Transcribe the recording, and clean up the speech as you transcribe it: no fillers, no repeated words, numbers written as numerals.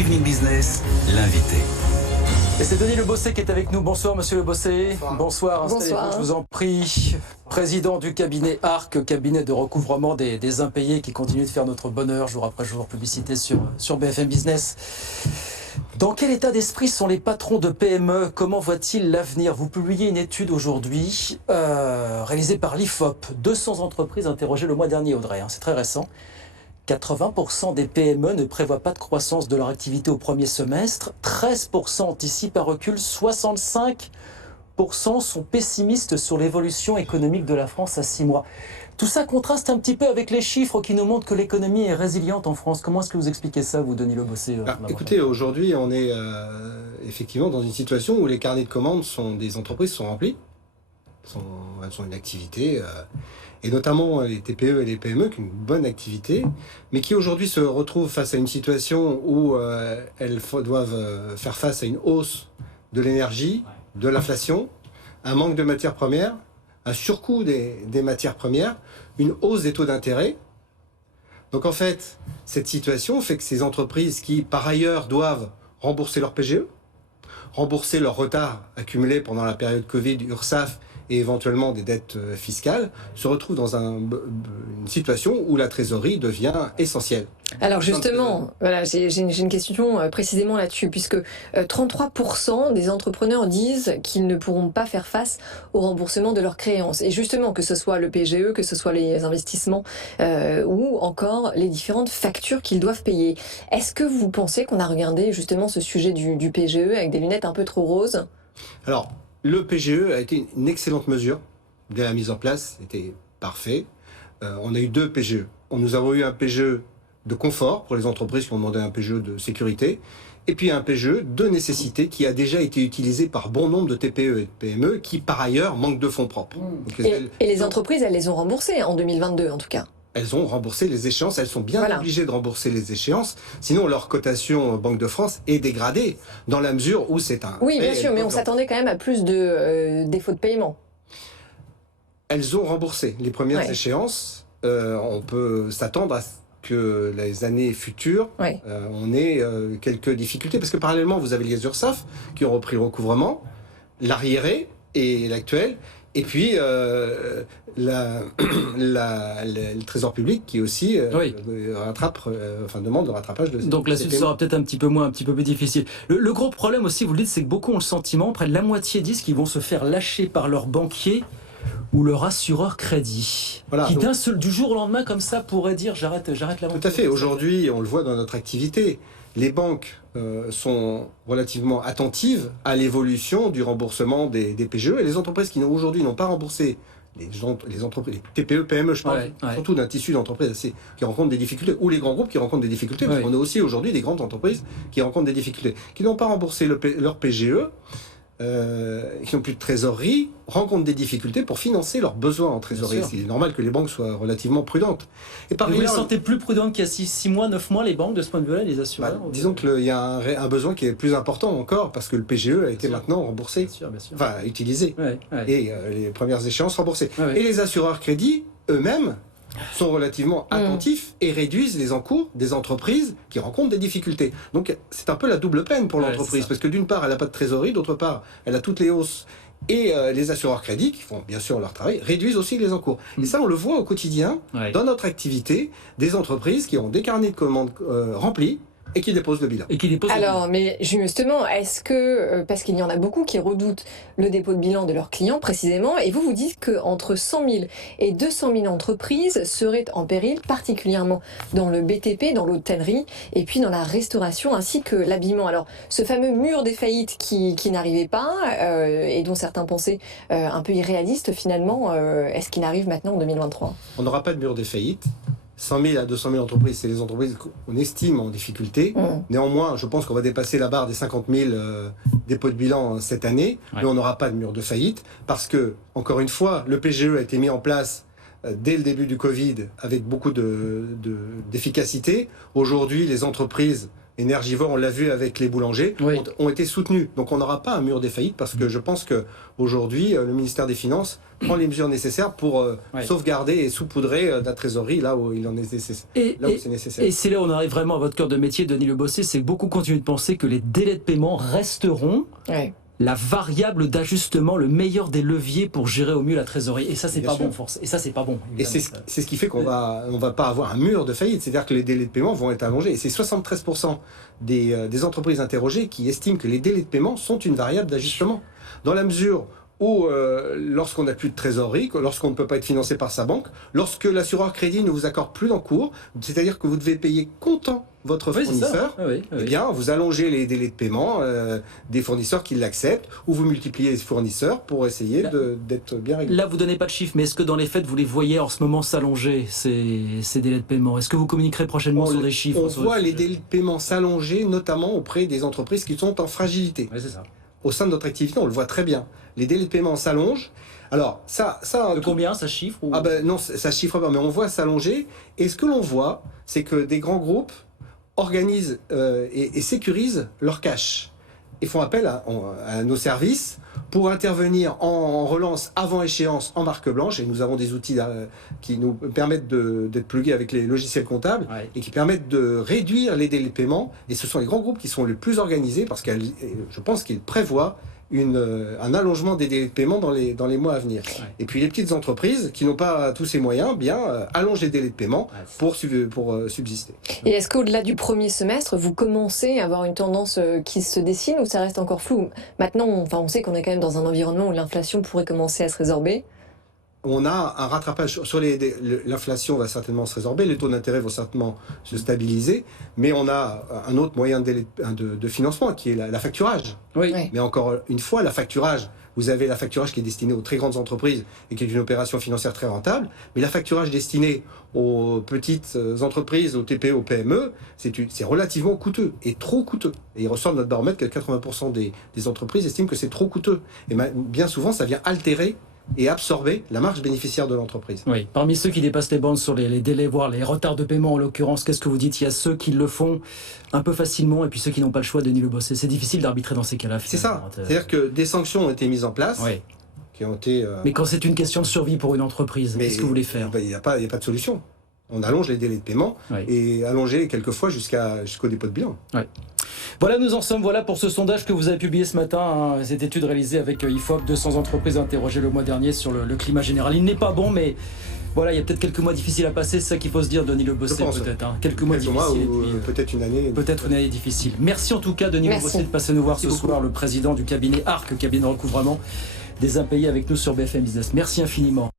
Evening Business, l'invité. Et c'est Denis Le Bossé qui est avec nous. Bonsoir Monsieur Le Bossé. Bonsoir. Bonsoir. Je vous en prie. Président du cabinet ARC, cabinet de recouvrement des impayés qui continue de faire notre bonheur jour après jour. Publicité sur BFM Business. Dans quel état d'esprit sont les patrons de PME? Comment voient-ils l'avenir? Vous publiez une étude aujourd'hui réalisée par l'IFOP. 200 entreprises interrogées le mois dernier, Audrey. C'est très récent. 80% des PME ne prévoient pas de croissance de leur activité au premier semestre. 13% anticipent un recul. 65% sont pessimistes sur l'évolution économique de la France à 6 mois. Tout ça contraste un petit peu avec les chiffres qui nous montrent que l'économie est résiliente en France. Comment est-ce que vous expliquez ça, vous, Denis Le Bossé? Écoutez, aujourd'hui, on est effectivement dans une situation où les carnets de commandes des entreprises sont remplis. Elles ont une activité, et notamment les TPE et les PME, qui ont une bonne activité, mais qui aujourd'hui se retrouvent face à une situation où elles doivent faire face à une hausse de l'énergie, de l'inflation, un manque de matières premières, un surcoût des matières premières, une hausse des taux d'intérêt. Donc en fait, cette situation fait que ces entreprises qui, par ailleurs, doivent rembourser leur PGE, rembourser leur retard accumulé pendant la période Covid, URSSAF, et éventuellement des dettes fiscales, se retrouvent dans une situation où la trésorerie devient essentielle. Alors justement, voilà, j'ai une question précisément là-dessus, puisque 33% des entrepreneurs disent qu'ils ne pourront pas faire face au remboursement de leurs créances. Et justement, que ce soit le PGE, que ce soit les investissements ou encore les différentes factures qu'ils doivent payer. Est-ce que vous pensez qu'on a regardé justement ce sujet du PGE avec des lunettes un peu trop roses? Alors, le PGE a été une excellente mesure dès la mise en place, c'était parfait. On a eu 2 PGE. Nous avons eu un PGE de confort pour les entreprises qui ont demandé un PGE de sécurité, et puis un PGE de nécessité qui a déjà été utilisé par bon nombre de TPE et de PME qui, par ailleurs, manquent de fonds propres. Donc, et les entreprises, elles les ont remboursées en 2022 en tout cas. Elles ont remboursé les échéances, elles sont bien obligées de rembourser les échéances, sinon leur cotation Banque de France est dégradée, dans la mesure où c'est un... Oui, bien sûr, mais on s'attendait quand même à plus de défauts de paiement. Elles ont remboursé les premières échéances, on peut s'attendre à que les années futures, on ait quelques difficultés, parce que parallèlement, vous avez les URSSAF qui ont repris le recouvrement, l'arriéré et l'actuel, et puis le Trésor public qui aussi demande le rattrapage de... Donc là, ce sera peut-être un petit peu plus difficile. Le gros problème aussi, vous le dites, c'est que beaucoup ont le sentiment, près de la moitié disent qu'ils vont se faire lâcher par leur banquier ou leur assureur crédit, voilà, qui du jour au lendemain comme ça pourrait dire j'arrête la vente. Tout à fait. Aujourd'hui, on le voit dans notre activité, les banques sont relativement attentives à l'évolution du remboursement des PGE, et les entreprises qui aujourd'hui n'ont pas remboursé, les entreprises, les TPE, PME, je parle surtout d'un tissu d'entreprises qui rencontrent des difficultés, ou les grands groupes qui rencontrent des difficultés, parce qu'on a aussi aujourd'hui des grandes entreprises qui rencontrent des difficultés, qui n'ont pas remboursé leur PGE, qui n'ont plus de trésorerie, rencontrent des difficultés pour financer leurs besoins en trésorerie. C'est normal que les banques soient relativement prudentes. Et par vous les sentez plus prudentes qu'il y a 6 mois, 9 mois, les banques, de ce point de vue-là, les assureurs? Disons qu'il y a un besoin qui est plus important encore, parce que le PGE a été maintenant remboursé, bien sûr. Enfin utilisé, et les premières échéances remboursées. Et les assureurs crédits, eux-mêmes, sont relativement attentifs et réduisent les encours des entreprises qui rencontrent des difficultés. Donc c'est un peu la double peine pour l'entreprise, parce que d'une part elle n'a pas de trésorerie, d'autre part elle a toutes les hausses, et les assureurs crédits, qui font bien sûr leur travail, réduisent aussi les encours. Et ça on le voit au quotidien, dans notre activité, des entreprises qui ont des carnets de commandes remplis, et qui déposent le bilan. Alors, mais justement, est-ce que, parce qu'il y en a beaucoup qui redoutent le dépôt de bilan de leurs clients précisément, et vous dites qu'entre 100 000 et 200 000 entreprises seraient en péril, particulièrement dans le BTP, dans l'hôtellerie, et puis dans la restauration, ainsi que l'habillement. Alors, ce fameux mur des faillites qui n'arrivait pas, et dont certains pensaient un peu irréaliste finalement, est-ce qu'il arrive maintenant en 2023? On n'aura pas de mur des faillites. 100 000 à 200 000 entreprises, c'est les entreprises qu'on estime en difficulté. Néanmoins, je pense qu'on va dépasser la barre des 50 000 dépôts de bilan cette année, mais on n'aura pas de mur de faillite, parce que, encore une fois, le PGE a été mis en place dès le début du Covid avec beaucoup d'efficacité. Aujourd'hui, les entreprises énergivores, on l'a vu avec les boulangers, Oui. ont été soutenus. Donc on n'aura pas un mur des faillites parce que je pense qu'aujourd'hui, le ministère des Finances prend les mesures nécessaires pour sauvegarder et saupoudrer la trésorerie là où il en est nécessaire. Là où c'est nécessaire. Et c'est là où on arrive vraiment à votre cœur de métier, Denis Le Bossé, c'est que beaucoup continuent de penser que les délais de paiement resteront la variable d'ajustement, le meilleur des leviers pour gérer au mieux la trésorerie. Et ça, c'est pas bon, force. Et ça, c'est pas bon. Et c'est ce qui fait qu'on va pas avoir un mur de faillite. C'est-à-dire que les délais de paiement vont être allongés. Et c'est 73% des entreprises interrogées qui estiment que les délais de paiement sont une variable d'ajustement. Dans la mesure où, lorsqu'on n'a plus de trésorerie, lorsqu'on ne peut pas être financé par sa banque, lorsque l'assureur crédit ne vous accorde plus d'encours, c'est-à-dire que vous devez payer comptant votre fournisseur, eh bien, vous allongez les délais de paiement des fournisseurs qui l'acceptent, ou vous multipliez les fournisseurs pour essayer d'être bien réglé. Là, vous donnez pas de chiffres, mais est-ce que dans les faits, vous les voyez en ce moment s'allonger, ces délais de paiement? Est-ce que vous communiquerez prochainement sur des chiffres? On voit les délais de paiement s'allonger, notamment auprès des entreprises qui sont en fragilité. Oui, c'est ça. Au sein de notre activité, on le voit très bien. Les délais de paiement s'allongent. Alors, ça de combien ça chiffre ou... Ah ben non, ça chiffre pas, mais on voit s'allonger. Et ce que l'on voit, c'est que des grands groupes organisent et sécurisent leur cash. Ils font appel à nos services pour intervenir en relance avant échéance en marque blanche. Et nous avons des outils qui nous permettent d'être plugués avec les logiciels comptables et qui permettent de réduire les délais de paiement. Et ce sont les grands groupes qui sont les plus organisés parce que je pense qu'ils prévoient un allongement des délais de paiement dans les mois à venir. Et puis les petites entreprises qui n'ont pas tous ces moyens, allongent les délais de paiement pour subsister. Et est-ce qu'au-delà du premier semestre, vous commencez à avoir une tendance qui se dessine ou ça reste encore flou? Maintenant, on sait qu'on est quand même dans un environnement où l'inflation pourrait commencer à se résorber. On a un rattrapage sur l'inflation va certainement se résorber, les taux d'intérêt vont certainement se stabiliser, mais on a un autre moyen de financement qui est la facturage. Oui. Mais encore une fois, la facturage, vous avez la facturage qui est destinée aux très grandes entreprises et qui est une opération financière très rentable, mais la facturage destinée aux petites entreprises, aux TPE, aux PME, c'est relativement coûteux et trop coûteux. Et il ressort de notre baromètre que 80% des entreprises estiment que c'est trop coûteux. Et bien souvent, ça vient altérer et absorber la marge bénéficiaire de l'entreprise. Oui. Parmi ceux qui dépassent les bornes sur les délais, voire les retards de paiement en l'occurrence, qu'est-ce que vous dites? Il y a ceux qui le font un peu facilement et puis ceux qui n'ont pas le choix, Denis Le Bossé. C'est difficile d'arbitrer dans ces cas-là. C'est ça. C'est-à-dire que des sanctions ont été mises en place. Qui ont été, Mais quand c'est une question de survie pour une entreprise, qu'est-ce que vous voulez faire? Il n'y a pas de solution. On allonge les délais de paiement et allonger quelquefois jusqu'au dépôt de bilan. Voilà, nous en sommes. Voilà pour ce sondage que vous avez publié ce matin. Cette étude réalisée avec IFOP, 200 entreprises interrogées le mois dernier sur le climat général. Il n'est pas bon, mais voilà, il y a peut-être quelques mois difficiles à passer. C'est ça qu'il faut se dire, Denis Le Bossé, peut-être. Quelques mois difficiles. Peut-être une année. Peut-être une année difficile. Merci en tout cas, Denis Le Bossé, de passer nous voir ce soir, le président du cabinet ARC, cabinet de recouvrement des impayés avec nous sur BFM Business. Merci infiniment.